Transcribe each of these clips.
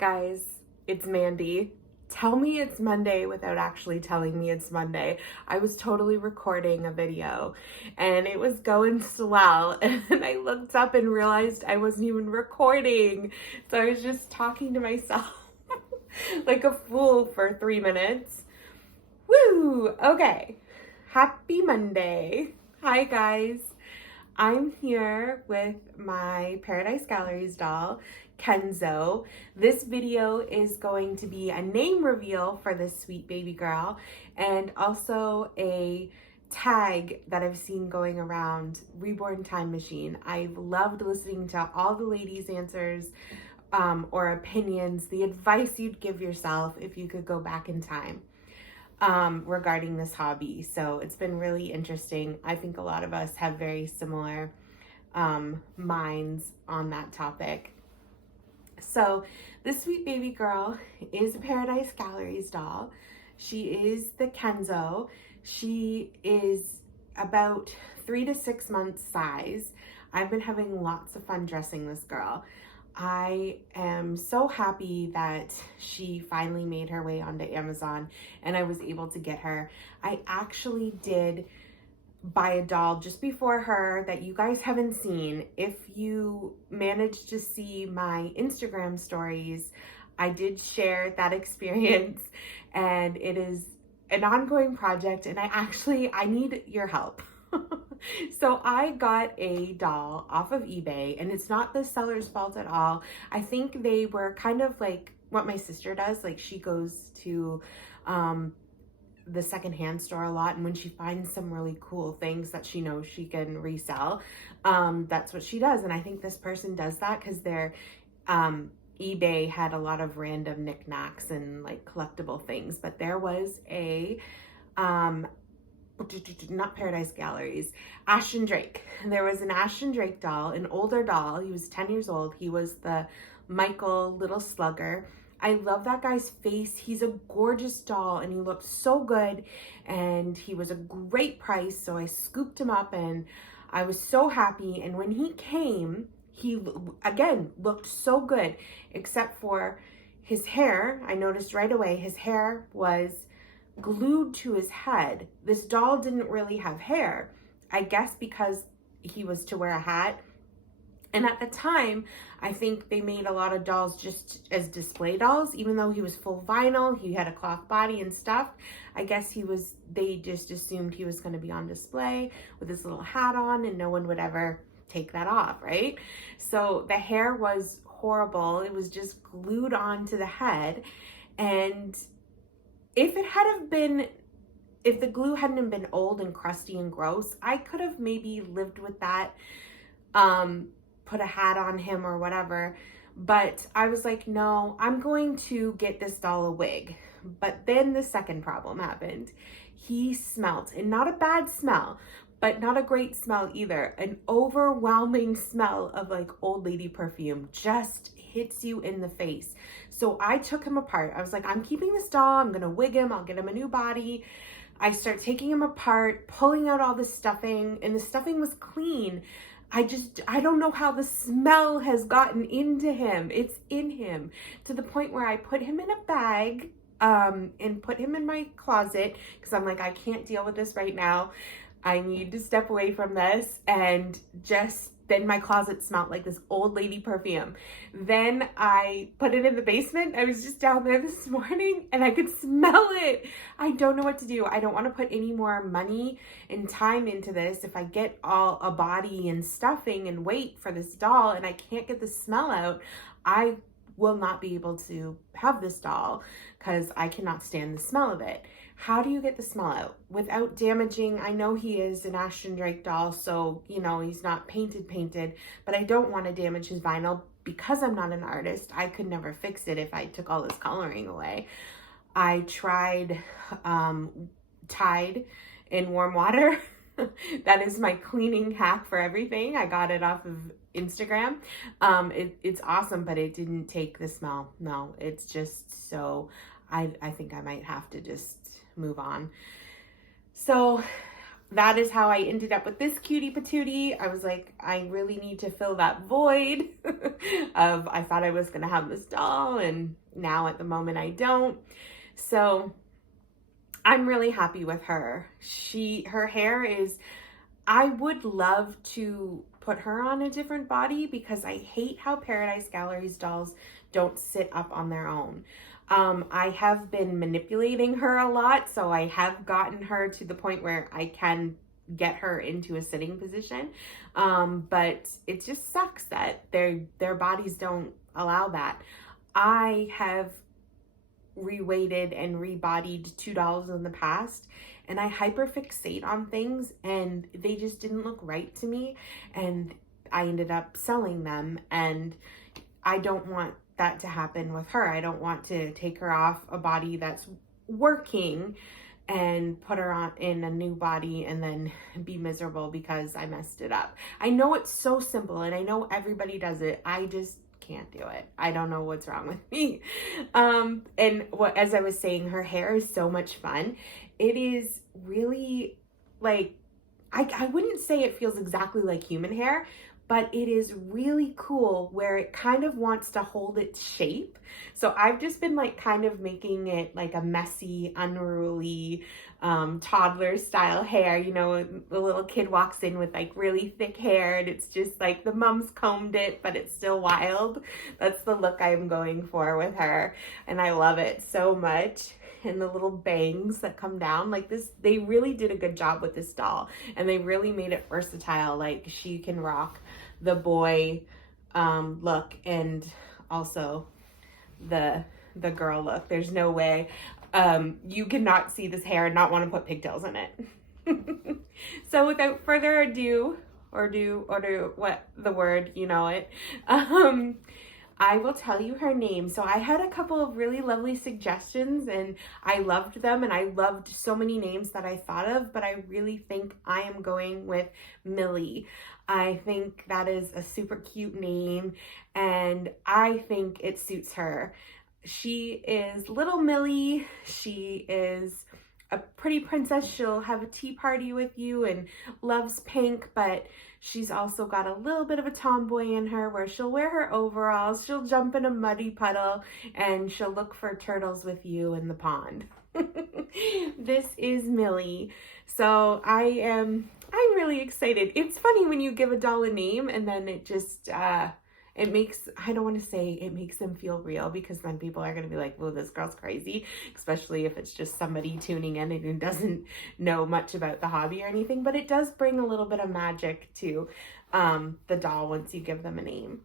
Guys, it's Mandy. Tell me it's Monday without actually telling me it's Monday. I was totally recording a video and it was going swell, and then I looked up and realized I wasn't even recording. So I was just talking to myself like a fool for 3 minutes. Woo! Okay. Happy Monday. Hi guys. I'm here with my Paradise Galleries doll, Kenzo. This video is going to be a name reveal for this sweet baby girl and also a tag that I've seen going around, Reborn Time Machine. I've loved listening to all the ladies' answers or opinions, the advice you'd give yourself if you could go back in time regarding this hobby. So it's been really interesting. I think a lot of us have very similar minds on that topic. So this sweet baby girl is a Paradise Galleries doll. She is the Kenzo. She is about 3 to 6 months size. I've been having lots of fun dressing this girl. I am so happy that she finally made her way onto Amazon and I was able to get her. I actually did buy a doll just before her that you guys haven't seen. If you managed to see my Instagram stories, I did share that experience and it is an ongoing project and I need your help. So I got a doll off of eBay and it's not the seller's fault at all. I think they were kind of like what my sister does. Like she goes to the secondhand store a lot, and when she finds some really cool things that she knows she can resell, that's what she does. And I think this person does that because their eBay had a lot of random knickknacks and like collectible things. But there was a not Paradise Galleries, Ashton Drake. There was an Ashton Drake doll, an older doll. He was 10 years old. He was the Michael little slugger. I love that guy's face. He's a gorgeous doll and he looked so good and he was a great price. So I scooped him up and I was so happy. And when he came, he again looked so good, except for his hair. I noticed right away his hair was glued to his head. This doll didn't really have hair, I guess because he was to wear a hat. And at the time, I think they made a lot of dolls just as display dolls, even though he was full vinyl, he had a cloth body and stuff. I guess they just assumed he was going to be on display with his little hat on and no one would ever take that off, right? So the hair was horrible. It was just glued onto the head. And if the glue hadn't been old and crusty and gross, I could have maybe lived with that, put a hat on him or whatever. But I was like, no, I'm going to get this doll a wig. But then the second problem happened. He smelled, and not a bad smell, but not a great smell either. An overwhelming smell of like old lady perfume just hits you in the face. So I took him apart. I was like, I'm keeping this doll. I'm going to wig him. I'll get him a new body. I start taking him apart, pulling out all the stuffing, and the stuffing was clean. I don't know how the smell has gotten into him. It's in him to the point where I put him in a bag and put him in my closet because I'm like, I can't deal with this right now. I need to step away from this. And then my closet smelled like this old lady perfume. Then I put it in the basement. I was just down there this morning and I could smell it. I don't know what to do. I don't want to put any more money and time into this. If I get all a body and stuffing and wait for this doll and I can't get the smell out, I will not be able to have this doll because I cannot stand the smell of it. How do you get the smell out without damaging? I know he is an Ashton Drake doll, so, you know, he's not painted, but I don't want to damage his vinyl because I'm not an artist. I could never fix it if I took all his coloring away. I tried Tide in warm water. That is my cleaning hack for everything. I got it off of Instagram. It's awesome, but it didn't take the smell. No, it's just so, I think I might have to just move on. So that is how I ended up with this cutie patootie. I was like, I really need to fill that void of, I thought I was going to have this doll, and now at the moment I don't. So I'm really happy with her. Her hair is, I would love to put her on a different body because I hate how Paradise Gallery's dolls don't sit up on their own. I have been manipulating her a lot, so I have gotten her to the point where I can get her into a sitting position. But it just sucks that their bodies don't allow that. I have reweighted and rebodied 2 dolls in the past, and I hyperfixate on things and they just didn't look right to me, and I ended up selling them, and I don't want that to happen with her. I don't want to take her off a body that's working and put her on in a new body and then be miserable because I messed it up. I know it's so simple and I know everybody does it. I just can't do it. I don't know what's wrong with me. As I was saying, her hair is so much fun. It is really like, I wouldn't say it feels exactly like human hair, but it is really cool where it kind of wants to hold its shape. So I've just been like kind of making it like a messy, unruly, toddler style hair. You know, the little kid walks in with like really thick hair and it's just like the mom's combed it, but it's still wild. That's the look I'm going for with her. And I love it so much. And the little bangs that come down like this, they really did a good job with this doll, and they really made it versatile. Like she can rock the boy look and also the girl look. There's no way you cannot see this hair and not want to put pigtails in it. So without further ado, or what the word, you know it, I will tell you her name. So I had a couple of really lovely suggestions and I loved them, and I loved so many names that I thought of, but I really think I am going with Millie. I think that is a super cute name and I think it suits her. She is little Millie. She is a pretty princess. She'll have a tea party with you and loves pink, but she's also got a little bit of a tomboy in her where she'll wear her overalls, she'll jump in a muddy puddle, and she'll look for turtles with you in the pond. This is Millie. So I'm really excited. It's funny when you give a doll a name and then it just, it makes, I don't want to say it makes them feel real, because then people are going to be like, well, this girl's crazy, especially if it's just somebody tuning in and who doesn't know much about the hobby or anything. But it does bring a little bit of magic to the doll once you give them a name.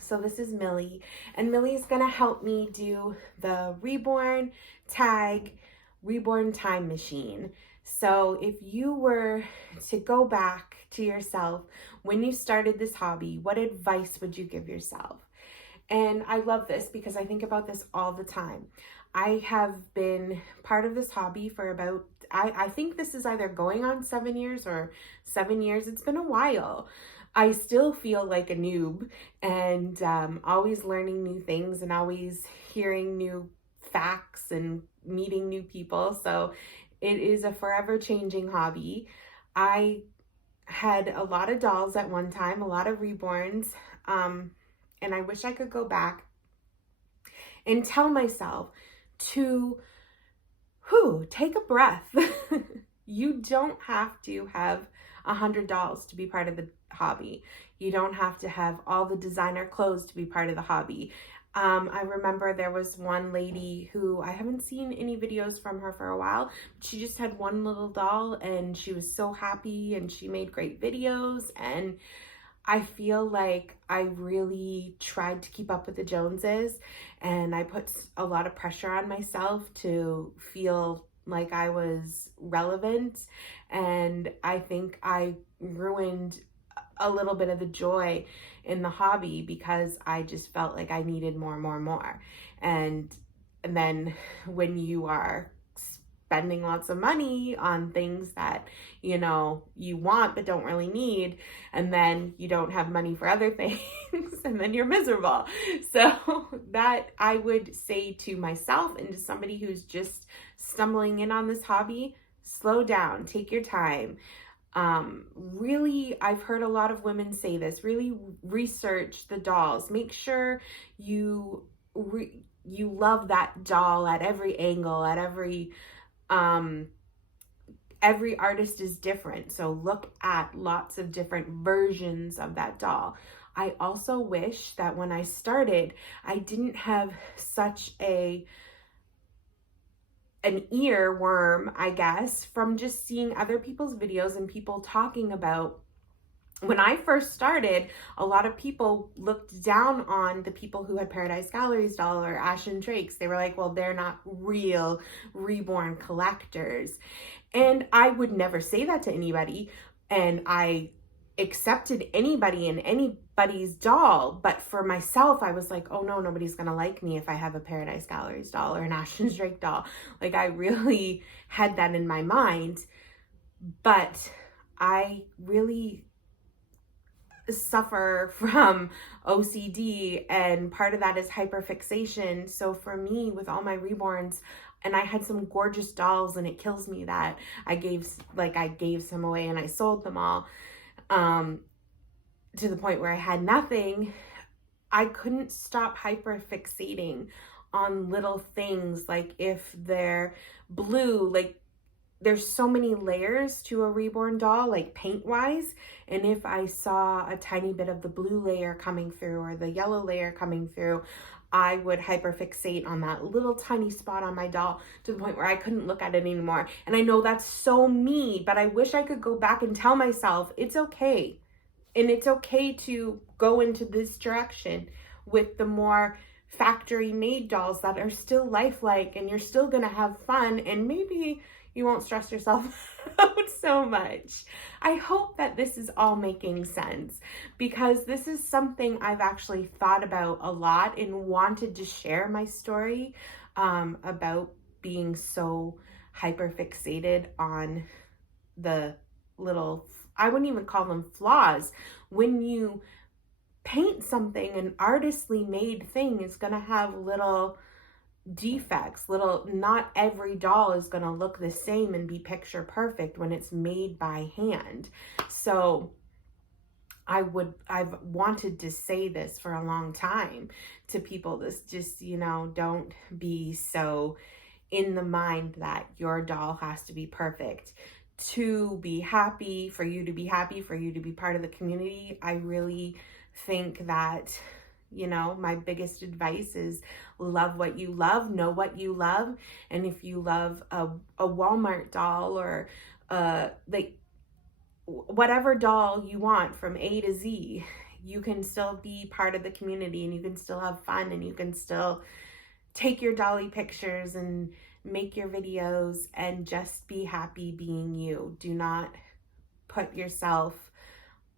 So this is Millie, and Millie's going to help me do the Reborn tag, Reborn time machine. So if you were to go back to yourself when you started this hobby, what advice would you give yourself? And I love this because I think about this all the time. I have been part of this hobby for about, I think this is either going on 7 years or 7 years. It's been a while. I still feel like a noob, and always learning new things and always hearing new facts and meeting new people. So it is a forever changing hobby. I had a lot of dolls at one time, a lot of Reborns, and I wish I could go back and tell myself to take a breath. You don't have to have 100 dolls to be part of the hobby. You don't have to have all the designer clothes to be part of the hobby. I remember there was one lady who, I haven't seen any videos from her for a while. She just had one little doll and she was so happy and she made great videos. And I feel like I really tried to keep up with the Joneses, and I put a lot of pressure on myself to feel like I was relevant. And I think I ruined a little bit of the joy in the hobby because I just felt like I needed more. And then when you are spending lots of money on things that, you know, you want but don't really need, and then you don't have money for other things, and then you're miserable. So that I would say to myself and to somebody who's just stumbling in on this hobby, Slow down, take your time. Really, I've heard a lot of women say this, really research the dolls. Make sure you you love that doll at every angle, at every artist is different. So look at lots of different versions of that doll. I also wish that when I started, I didn't have such an earworm, I guess, from just seeing other people's videos and people talking about. When I first started, a lot of people looked down on the people who had Paradise Gallery's doll or Ashen Drake's. They were like, well, they're not real Reborn collectors. And I would never say that to anybody. And I accepted anybody and anybody's doll. But for myself, I was like, oh no, nobody's going to like me if I have a Paradise Gallery's doll or an Ashen Drake doll. Like, I really had that in my mind. But I really suffer from OCD, and part of that is hyperfixation. So for me, with all my Reborns, and I had some gorgeous dolls, and it kills me that I gave some away and I sold them all, to the point where I had nothing. I couldn't stop hyperfixating on little things, like if they're blue, like there's so many layers to a Reborn doll, like paint wise. And if I saw a tiny bit of the blue layer coming through or the yellow layer coming through, I would hyperfixate on that little tiny spot on my doll to the point where I couldn't look at it anymore. And I know that's so me, but I wish I could go back and tell myself it's okay. And it's okay to go into this direction with the more factory made dolls that are still lifelike, and you're still gonna have fun, and maybe you won't stress yourself out so much. I hope that this is all making sense, because this is something I've actually thought about a lot and wanted to share my story about being so hyperfixated on the little, I wouldn't even call them flaws. When you paint something, an artistly made thing is going to have little defects, not every doll is going to look the same and be picture perfect when it's made by hand. So I've wanted to say this for a long time to people. This just, don't be so in the mind that your doll has to be perfect to be happy, for you to be happy, for you to be part of the community. I really think that, my biggest advice is love what you love, know what you love. And if you love a Walmart doll or whatever doll you want from A to Z, you can still be part of the community, and you can still have fun, and you can still take your dolly pictures and make your videos and just be happy being you. Do not put yourself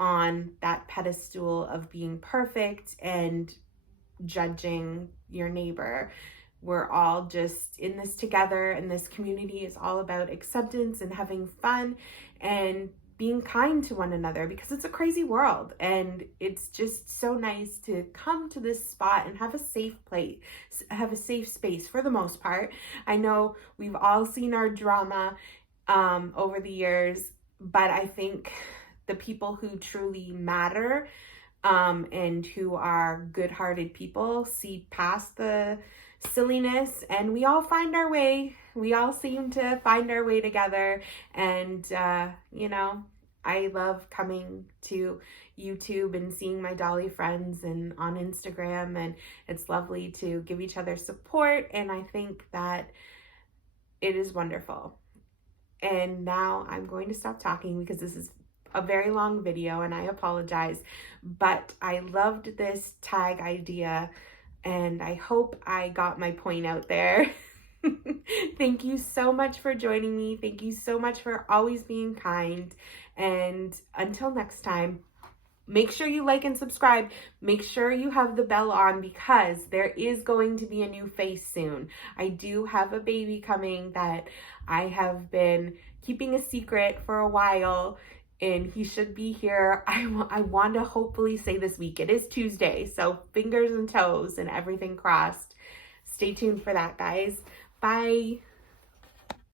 on that pedestal of being perfect and judging your neighbor. We're all just in this together, and this community is all about acceptance and having fun and being kind to one another, because it's a crazy world, and it's just so nice to come to this spot and have a safe place, have a safe space for the most part. I know we've all seen our drama over the years, but I think the people who truly matter and who are good-hearted people see past the silliness, and we all find our way. We all seem to find our way together. And I love coming to YouTube and seeing my dolly friends and on Instagram, and it's lovely to give each other support, and I think that it is wonderful. And now I'm going to stop talking because this is a very long video, and I apologize, but I loved this tag idea, and I hope I got my point out there. Thank you so much for joining me. Thank you so much for always being kind. And until next time, make sure you like and subscribe. Make sure you have the bell on, because there is going to be a new face soon. I do have a baby coming that I have been keeping a secret for a while, and he should be here. I want to hopefully say this week. It is Tuesday, so fingers and toes and everything crossed. Stay tuned for that, guys. Bye.